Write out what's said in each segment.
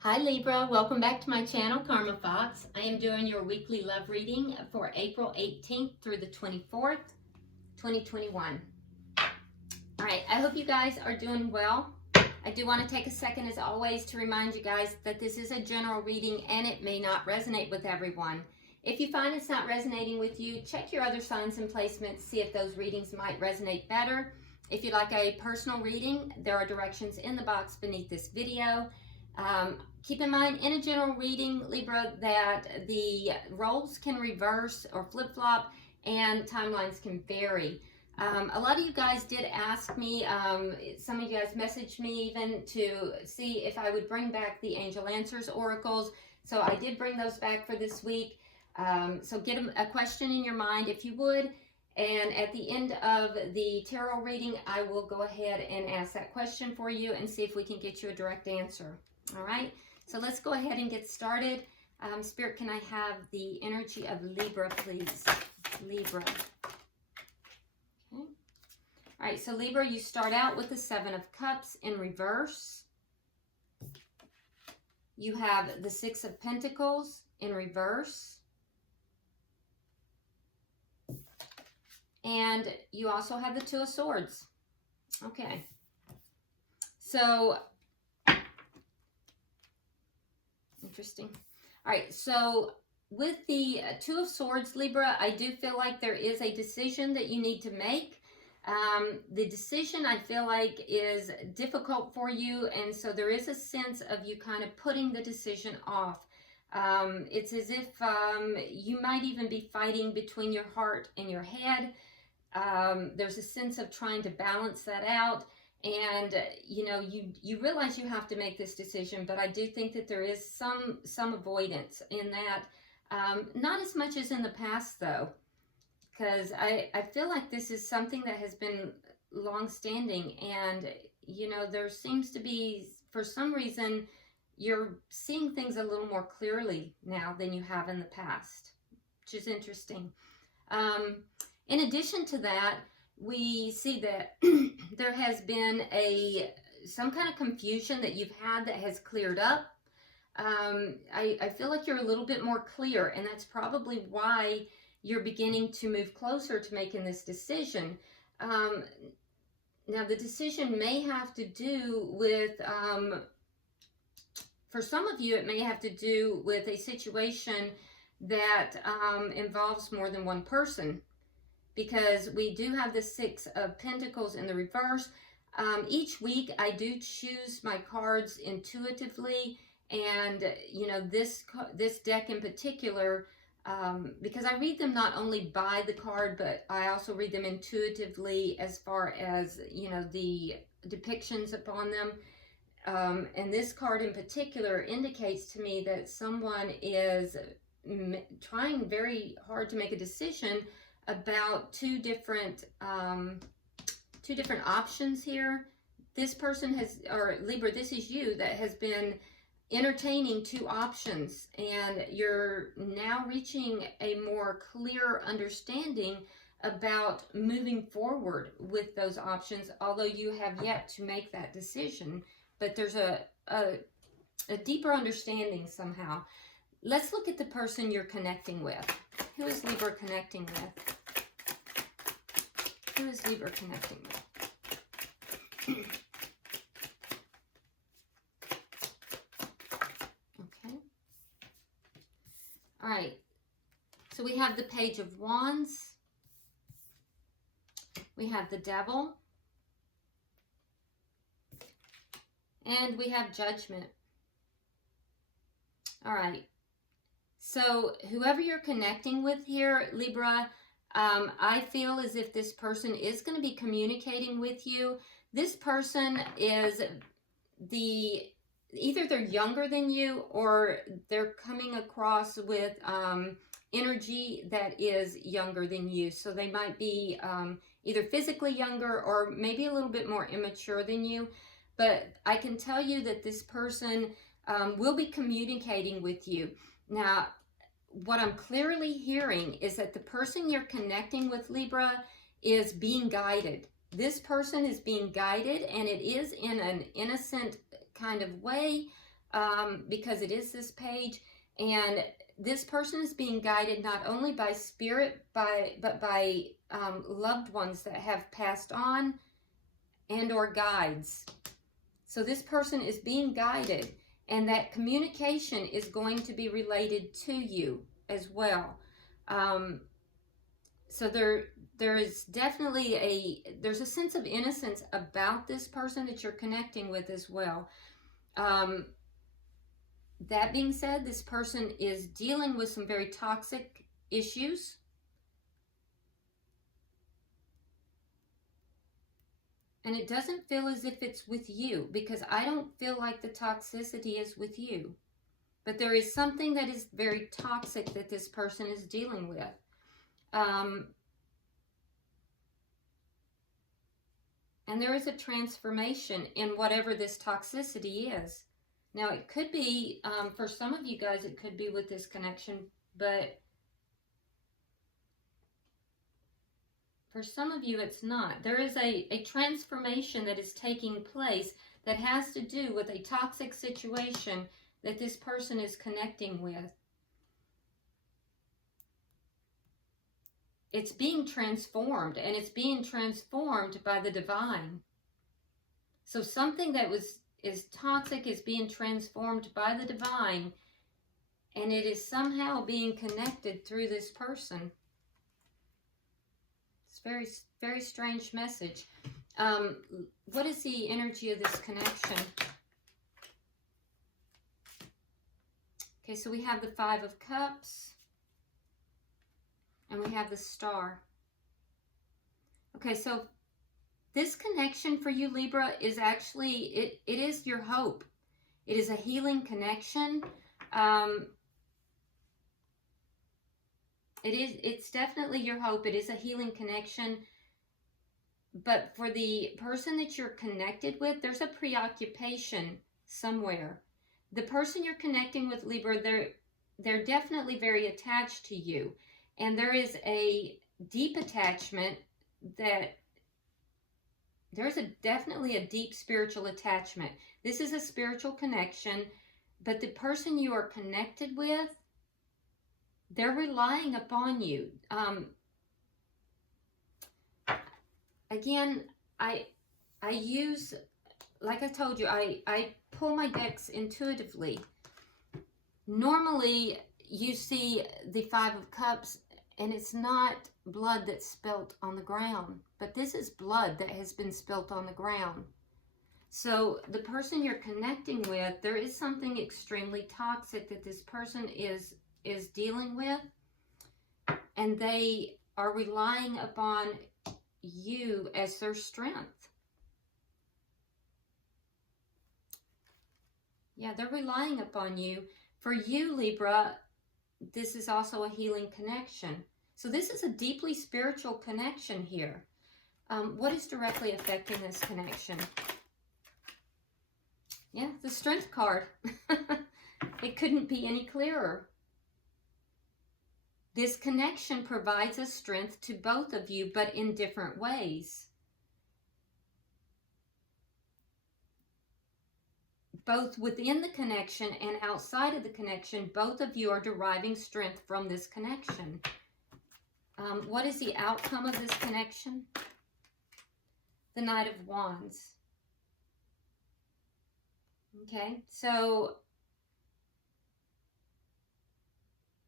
Hi Libra, welcome back to my channel, Karma Fox. I am doing your weekly love reading for April 18th through the 24th, 2021. All right, I hope you guys are doing well. I do want to take a second, as always, to remind you guys that this is a general reading and it may not resonate with everyone. If you find it's not resonating with you, check your other signs and placements, see if those readings might resonate better. If you'd like a personal reading, there are directions in the box beneath this video. Keep in mind, in a general reading, Libra, that the roles can reverse or flip-flop and timelines can vary. A lot of you guys did ask me, some of you guys messaged me even to see if I would bring back the Angel Answers oracles. So I did bring those back for this week. So get a question in your mind if you would. And at the end of the tarot reading, I will go ahead and ask that question for you and see if we can get you a direct answer. All right, so let's go ahead and get started. Spirit, can I have the energy of Libra, please? Libra. Okay. All right, so Libra, you start out with the Seven of Cups in reverse. You have the Six of Pentacles in reverse. And you also have the Two of Swords. Okay. So, interesting. All right, so with the Two of Swords, Libra, I do feel like there is a decision that you need to make. The decision, I feel like, is difficult for you, and so there is a sense of you kind of putting the decision off. It's as if you might even be fighting between your heart and your head. There's a sense of trying to balance that out. And, you know, you realize you have to make this decision, but I do think that there is some avoidance in that. Not as much as in the past, though, because I feel like this is something that has been long-standing. And, you know, there seems to be, for some reason, you're seeing things a little more clearly now than you have in the past, which is interesting. In addition to that, we see that there has been some kind of confusion that you've had that has cleared up. I feel like you're a little bit more clear, and that's probably why you're beginning to move closer to making this decision. Now, the decision may have to do with, for some of you, it may have to do with a situation that involves more than one person. Because we do have the Six of Pentacles in the reverse. Each week I do choose my cards intuitively, and you know, this deck in particular, because I read them not only by the card, but I also read them intuitively as far as, you know, the depictions upon them. And this card in particular indicates to me that someone is trying very hard to make a decision about two different options here. This person has, or Libra, this is you that has been entertaining two options, and you're now reaching a more clear understanding about moving forward with those options, although you have yet to make that decision. But there's a deeper understanding somehow. Let's look at the person you're connecting with. Who is Libra connecting with? Who is Libra connecting with? Okay. All right. So we have the Page of Wands. We have the Devil. And we have Judgment. All right. So whoever you're connecting with here, Libra, I feel as if this person is going to be communicating with you. This person is either they're younger than you, or they're coming across with energy that is younger than you. So they might be either physically younger or maybe a little bit more immature than you. But I can tell you that this person will be communicating with you. Now, what I'm clearly hearing is that the person you're connecting with, Libra, is being guided. This person is being guided, and it is in an innocent kind of way. because it is this page. And this person is being guided not only by spirit, but by loved ones that have passed on and or guides. So this person is being guided, and that communication is going to be related to you as well. So there is definitely there's a sense of innocence about this person that you're connecting with as well. That being said, this person is dealing with some very toxic issues. And it doesn't feel as if it's with you, because I don't feel like the toxicity is with you. But there is something that is very toxic that this person is dealing with. And there is a transformation in whatever this toxicity is. Now, it could be, for some of you guys, it could be with this connection, but for some of you, it's not. There is a transformation that is taking place that has to do with a toxic situation that this person is connecting with. It's being transformed, and it's being transformed by the divine. So something that is toxic is being transformed by the divine, and it is somehow being connected through this person. It's very, very strange message. What is the energy of this connection? Okay, so we have the Five of Cups, and we have the Star. Okay, so this connection for you, Libra, is actually, it is your hope. It is a healing connection. It's definitely your hope. It is a healing connection. But for the person that you're connected with, there's a preoccupation somewhere. The person you're connecting with, Libra, they're definitely very attached to you. And there is a deep attachment that there's definitely a deep spiritual attachment. This is a spiritual connection, but the person you are connected with, they're relying upon you. Again, I use, like I told you, I pull my decks intuitively. Normally, you see the Five of Cups, and it's not blood that's spilt on the ground, but this is blood that has been spilt on the ground. So the person you're connecting with, there is something extremely toxic that this person is dealing with, and they are relying upon you as their strength. Yeah, they're relying upon you. For you, Libra, this is also a healing connection. So this is a deeply spiritual connection here. What is directly affecting this connection? Yeah, the Strength card. It couldn't be any clearer. This connection provides a strength to both of you, but in different ways. Both within the connection and outside of the connection, both of you are deriving strength from this connection. What is the outcome of this connection? The Knight of Wands. Okay, so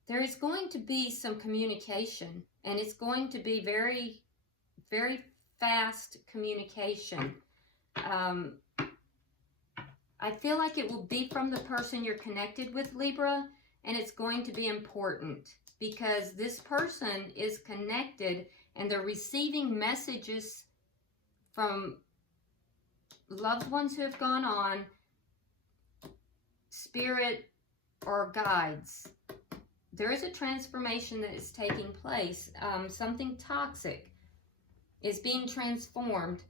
there is going to be some communication, and it's going to be very, very fast communication. I feel like it will be from the person you're connected with, Libra, and it's going to be important because this person is connected and they're receiving messages from loved ones who have gone on, spirit or guides. There is a transformation that is taking place. Something toxic is being transformed.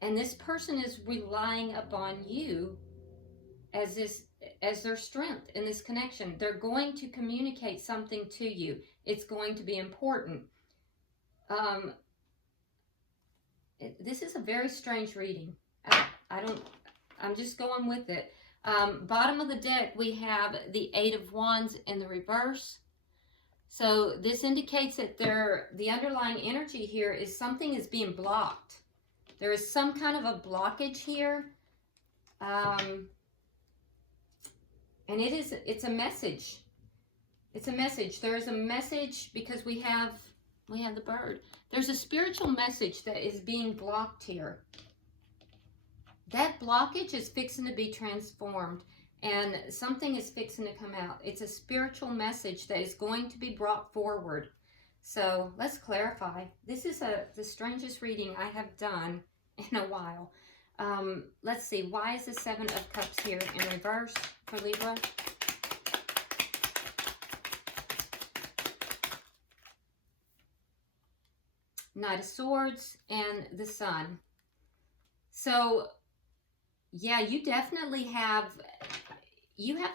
And this person is relying upon you as their strength in this connection. They're going to communicate something to you. It's going to be important. This is a very strange reading. I'm just going with it. Bottom of the deck, we have the Eight of Wands in the reverse. So this indicates that the underlying energy here is something is being blocked. There is some kind of a blockage here. And it's a message. It's a message. There is a message because we have the bird. There's a spiritual message that is being blocked here. That blockage is fixing to be transformed, and something is fixing to come out. It's a spiritual message that is going to be brought forward. So let's clarify. This is the strangest reading I have done in a while. Let's see. Why is the Seven of Cups here in reverse for Libra? Knight of Swords and the Sun. So yeah, you definitely have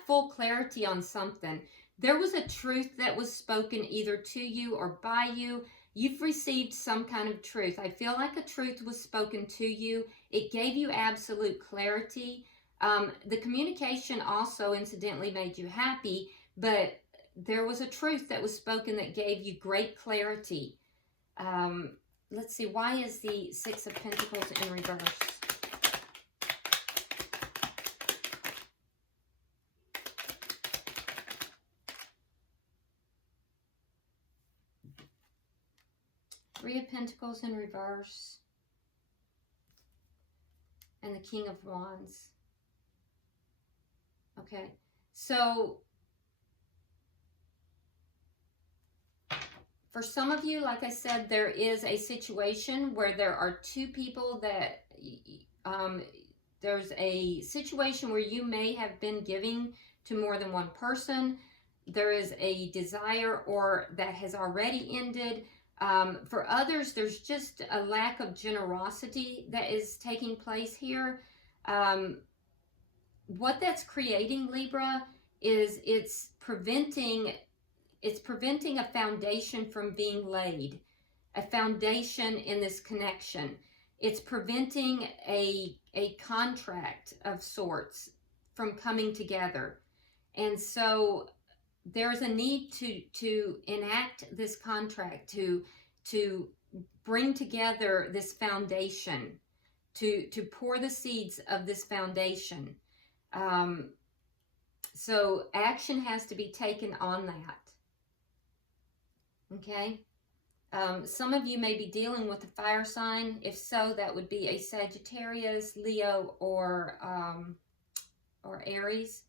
full clarity on something. There was a truth that was spoken either to you or by you. You've received some kind of truth. I feel like a truth was spoken to you. It gave you absolute clarity. The communication also incidentally made you happy, but there was a truth that was spoken that gave you great clarity. Let's see, why is the Six of Pentacles in reverse? Three of Pentacles in reverse. And the King of Wands. Okay, so for some of you, like I said, there is a situation where there are two people that, there's a situation where you may have been giving to more than one person. There is a desire or that has already ended. For others, there's just a lack of generosity that is taking place here. What that's creating, Libra, is it's preventing a foundation from being laid, a foundation in this connection. It's preventing a contract of sorts from coming together. And so there's a need to enact this contract, to bring together this foundation, to pour the seeds of this foundation. So action has to be taken on that. Okay, some of you may be dealing with a fire sign. If so, that would be a Sagittarius, Leo, or Aries.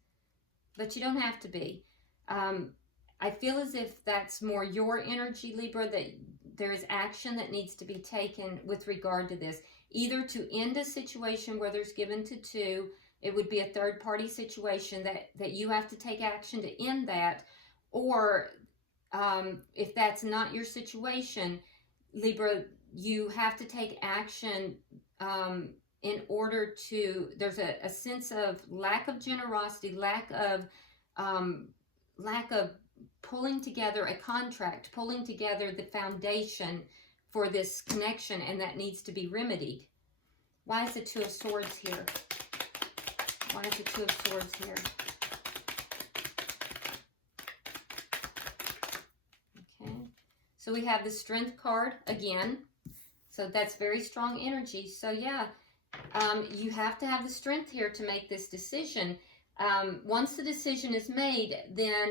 But you don't have to be. I feel as if that's more your energy, Libra, that there is action that needs to be taken with regard to this. Either to end a situation where there's given to two, it would be a third-party situation that you have to take action to end that, or if that's not your situation, Libra, you have to take action in order to, there's a sense of lack of generosity, lack of pulling together a contract, pulling together the foundation for this connection, and that needs to be remedied. Why is the Two of Swords here? Why is the Two of Swords here? So we have the Strength card again. So that's very strong energy. So yeah, you have to have the strength here to make this decision. Once the decision is made, then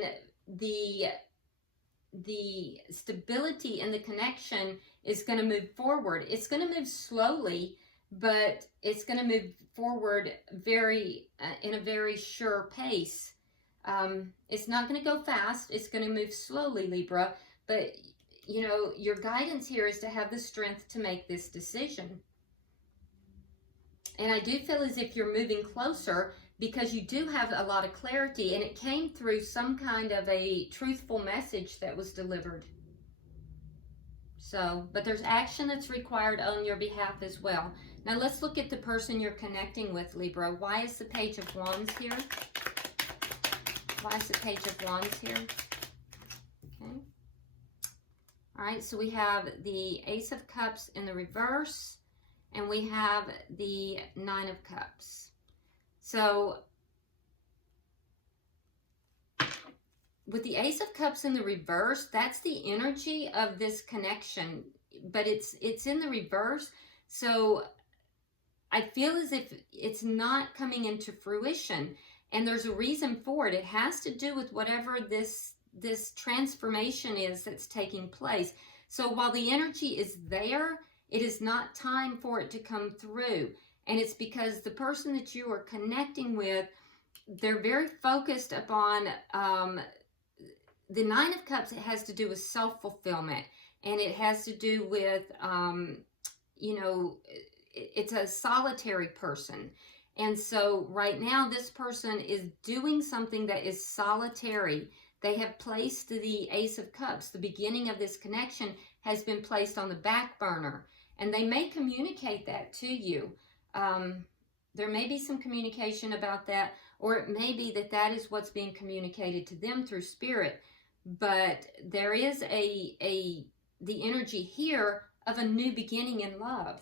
the stability in the connection is going to move forward. It's going to move slowly, but it's going to move forward in a very sure pace. It's not going to go fast. It's going to move slowly, Libra, but you know, your guidance here is to have the strength to make this decision. And I do feel as if you're moving closer because you do have a lot of clarity, and it came through some kind of a truthful message that was delivered. So, but there's action that's required on your behalf as well. Now let's look at the person you're connecting with, Libra. Why is the Page of Wands here? Why is the Page of Wands here? Okay. All right, so we have the Ace of Cups in the reverse, and we have the Nine of Cups. So with the Ace of Cups in the reverse, that's the energy of this connection, but it's in the reverse. So I feel as if it's not coming into fruition, and there's a reason for it. It has to do with whatever this transformation is that's taking place. So while the energy is there, it is not time for it to come through. And it's because the person that you are connecting with, they're very focused upon the Nine of Cups. It has to do with self-fulfillment, and it has to do with, you know, it's a solitary person. And so right now this person is doing something that is solitary. They have placed the Ace of Cups, the beginning of this connection, has been placed on the back burner. And they may communicate that to you. There may be some communication about that, or it may be that that is what's being communicated to them through spirit. But there is the energy here of a new beginning in love.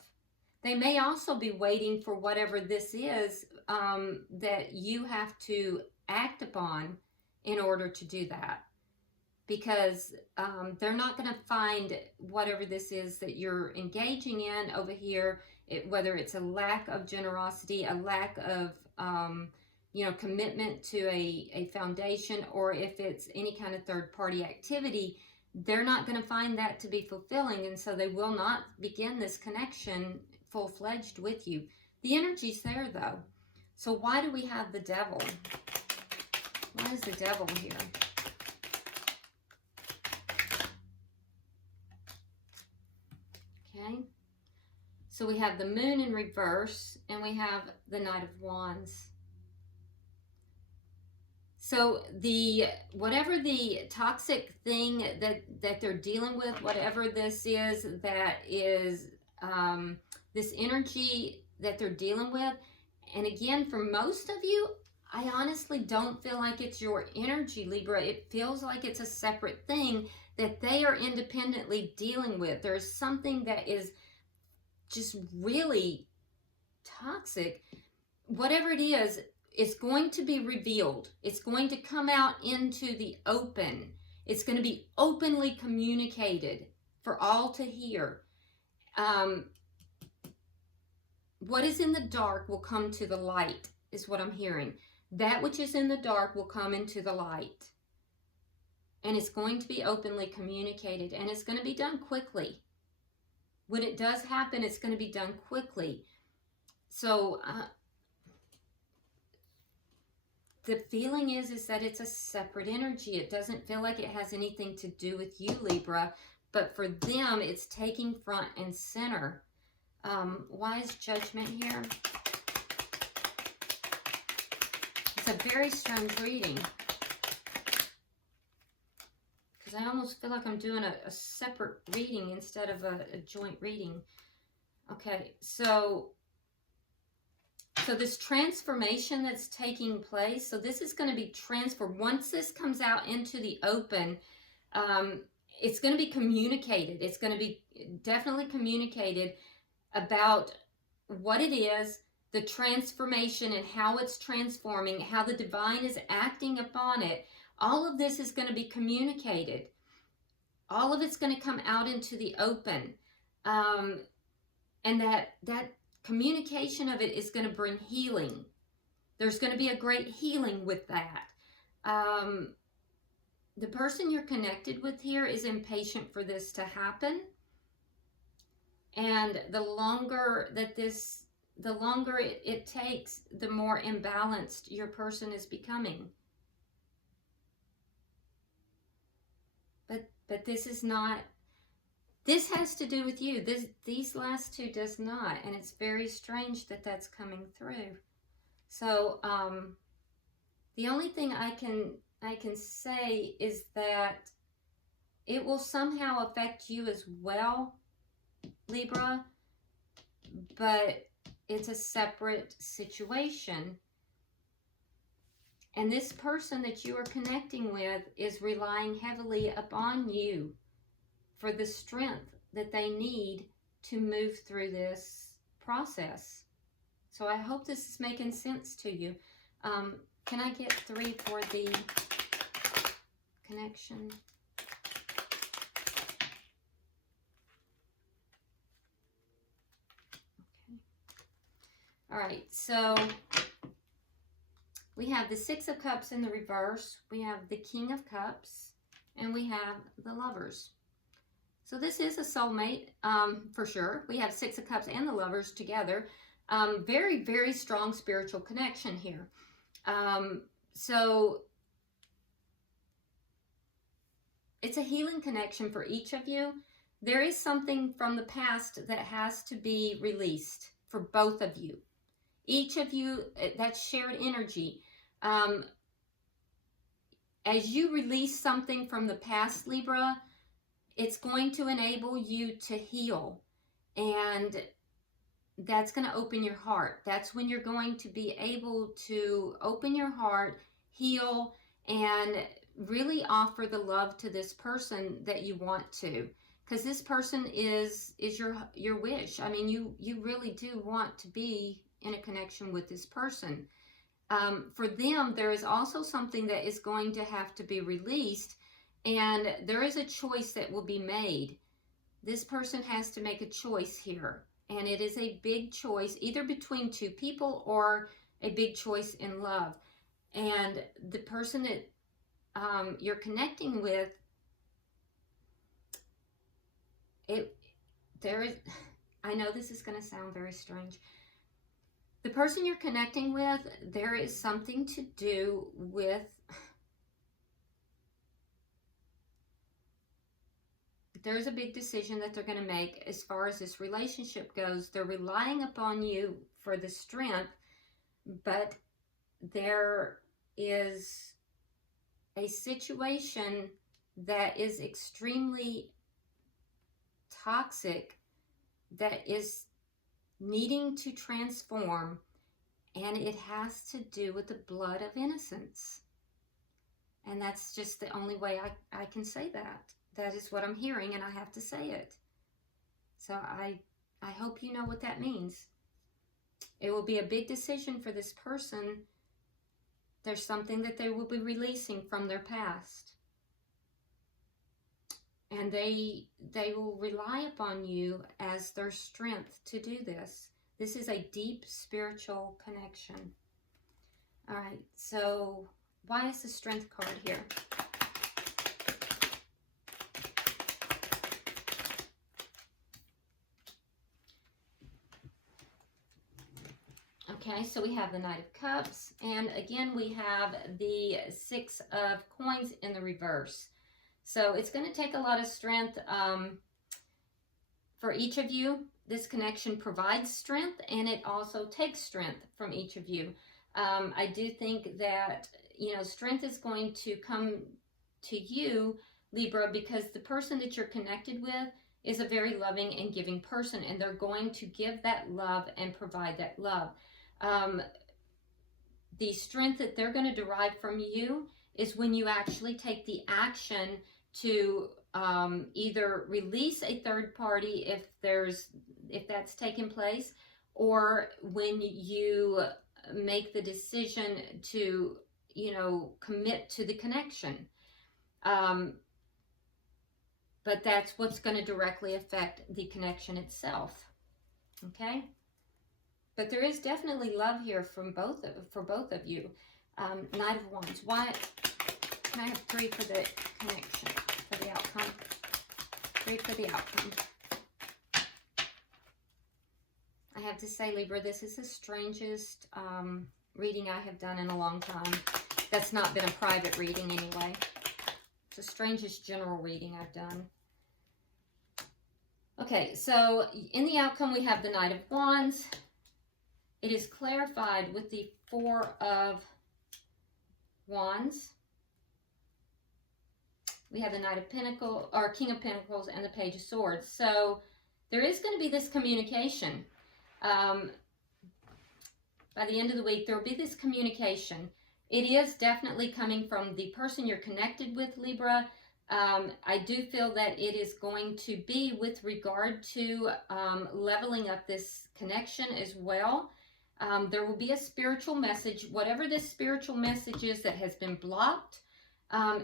They may also be waiting for whatever this is that you have to act upon in order to do that, because they're not going to find whatever this is that you're engaging in over here, whether it's a lack of generosity, a lack of you know, commitment to a foundation, or if it's any kind of third-party activity, they're not going to find that to be fulfilling, and so they will not begin this connection full-fledged with you. The energy's there, though. So why do we have the Devil? Why is the Devil here? Okay. So we have the Moon in reverse, and we have the Knight of Wands. So whatever the toxic thing that they're dealing with, whatever this is that is this energy that they're dealing with, and again, for most of you, I honestly don't feel like it's your energy, Libra. It feels like it's a separate thing that they are independently dealing with. There's something that is just really toxic. Whatever it is, it's going to be revealed. It's going to come out into the open. It's going to be openly communicated for all to hear. What is in the dark will come to the light, is what I'm hearing. That which is in the dark will come into the light. And it's going to be openly communicated, and it's going to be done quickly. When it does happen, it's going to be done quickly. So the feeling is that it's a separate energy. It doesn't feel like it has anything to do with you, Libra, but for them, it's taking front and center. Why is Judgment here? It's a very strange reading, because I almost feel like I'm doing a separate reading instead of a joint reading. Okay, so this transformation that's taking place, so this is going to be transferred. Once this comes out into the open, it's going to be communicated. It's going to be definitely communicated about what it is, the transformation and how it's transforming, how the divine is acting upon it. All of this is going to be communicated. All of it's going to come out into the open. And that communication of it is going to bring healing. There's going to be a great healing with that. The person you're connected with here is impatient for this to happen. And the longer it takes, the more imbalanced your person is becoming. But this is not, this has to do with you. These last two does not, and it's very strange that that's coming through. So the only thing I can say is that it will somehow affect you as well, Libra, but it's a separate situation. And this person that you are connecting with is relying heavily upon you for the strength that they need to move through this process. So I hope this is making sense to you. Can I get 3 for the connection. Okay. All right, so we have the Six of Cups in the reverse, we have the King of Cups, and we have the Lovers. So this is a soulmate, for sure. We have Six of Cups and the Lovers together. Very, very strong spiritual connection here. So it's a healing connection for each of you. There is something from the past that has to be released for both of you. Each of you, that's shared energy. As you release something from the past, Libra, it's going to enable you to heal. And that's going to open your heart. That's when you're going to be able to open your heart, heal, and really offer the love to this person that you want to. Because this person is your wish. I mean, you really do want to be in a connection with this person. For them, there is also something that is going to have to be released, and there is a choice that will be made. This person has to make a choice here, and it is a big choice, either between two people or a big choice in love. And the person that you're connecting with, I know this is going to sound very strange. The person you're connecting with, there is something to do with there's a big decision that they're going to make as far as this relationship goes. They're relying upon you for the strength, but there is a situation that is extremely toxic that is needing to transform, and it has to do with the blood of innocence. And that's just the only way I can say that. That is what I'm hearing, and I have to say it. So I hope you know what that means. It will be a big decision for this person. There's something that they will be releasing from their past. And they will rely upon you as their strength to do this. This is a deep spiritual connection. All right, so why is the Strength card here? Okay, so we have the Knight of Cups, and again we have the Six of Coins in the reverse. So it's going to take a lot of strength for each of you. This connection provides strength, and it also takes strength from each of you. I do think that, you know, strength is going to come to you, Libra, because the person that you're connected with is a very loving and giving person, and they're going to give that love and provide that love. The strength that they're going to derive from you is when you actually take the action to either release a third party if that's taken place, or when you make the decision to, you know, commit to the connection. But that's what's going to directly affect the connection itself. Okay? But there is definitely love here for both of you. Knight of Wands. Why? Can I have 3 for the connection, for the outcome? 3 for the outcome. I have to say, Libra, this is the strangest reading I have done in a long time. That's not been a private reading anyway. It's the strangest general reading I've done. Okay, so in the outcome we have the Knight of Wands. It is clarified with the 4 of Wands. We have the Knight of Pentacles, or King of Pentacles, and the Page of Swords. So there is going to be this communication. By the end of the week, there will be this communication. It is definitely coming from the person you're connected with, Libra. I do feel that it is going to be with regard to leveling up this connection as well. There will be a spiritual message, whatever this spiritual message is that has been blocked.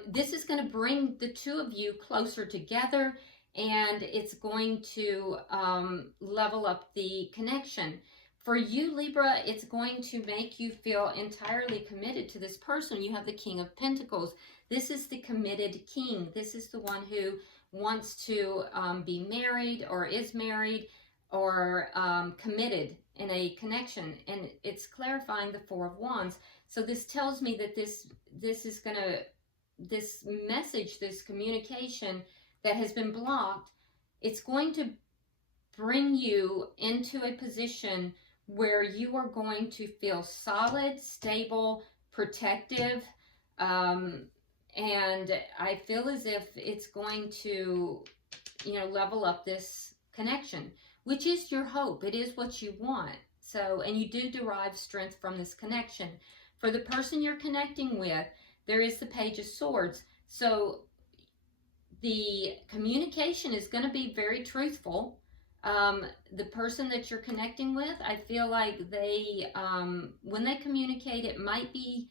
This is going to bring the two of you closer together, and it's going to level up the connection. For you, Libra, it's going to make you feel entirely committed to this person. You have the King of Pentacles. This is the committed king. This is the one who wants to be married or is married or committed in a connection. And it's clarifying the Four of Wands. So this tells me that this message, this communication that has been blocked, it's going to bring you into a position where you are going to feel solid, stable, protective, and I feel as if it's going to, level up this connection, which is your hope. It is what you want. So, and you do derive strength from this connection. For the person you're connecting with, there is the Page of Swords. So the communication is going to be very truthful. The person that you're connecting with, I feel like they, when they communicate, it might be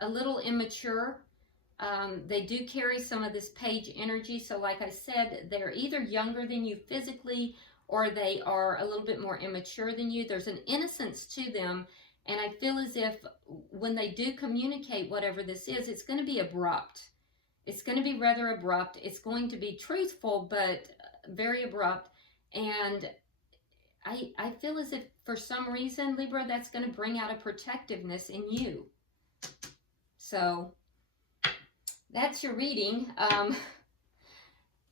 a little immature. They do carry some of this page energy. So like I said, they're either younger than you physically, or they are a little bit more immature than you. There's an innocence to them. And I feel as if when they do communicate whatever this is, it's going to be abrupt. It's going to be rather abrupt. It's going to be truthful, but very abrupt. And I feel as if for some reason, Libra, that's going to bring out a protectiveness in you. So that's your reading.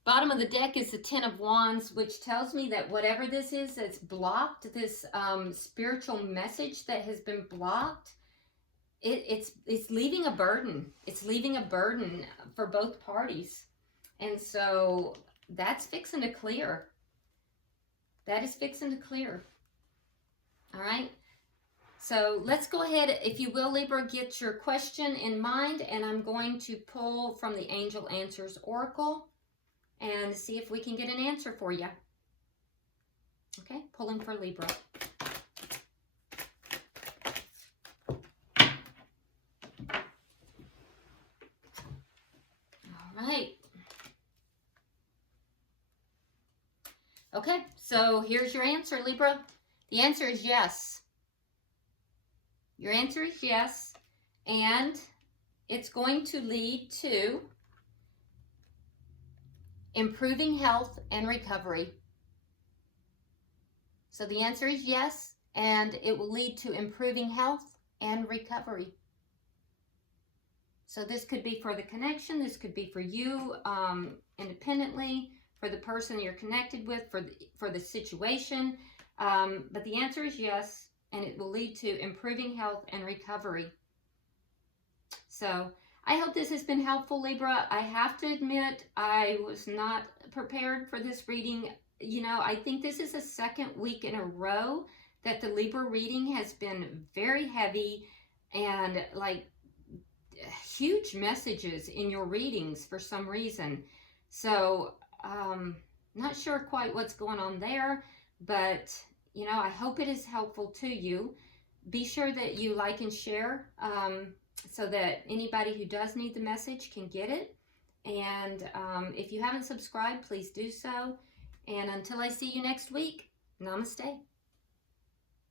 Bottom of the deck is the Ten of Wands, which tells me that whatever this is that's blocked, this spiritual message that has been blocked, it's leaving a burden. It's leaving a burden for both parties. And so that's fixing to clear. That is fixing to clear. All right. So let's go ahead, if you will, Libra, get your question in mind, and I'm going to pull from the Angel Answers Oracle and see if we can get an answer for you. Okay, pulling for Libra. All right. Okay, so here's your answer, Libra. The answer is yes. Your answer is yes, and it's going to lead to improving health and recovery. So the answer is yes, and it will lead to improving health and recovery. So this could be for the connection, this could be for you independently, for the person you're connected with, for the situation. But the answer is yes, and it will lead to improving health and recovery. So I hope this has been helpful, Libra. I have to admit, I was not prepared for this reading. I think this is the second week in a row that the Libra reading has been very heavy and like huge messages in your readings for some reason. So not sure quite what's going on there, but I hope it is helpful to you. Be sure that you like and share so that anybody who does need the message can get it. And if you haven't subscribed, please do so. And until I see you next week, namaste.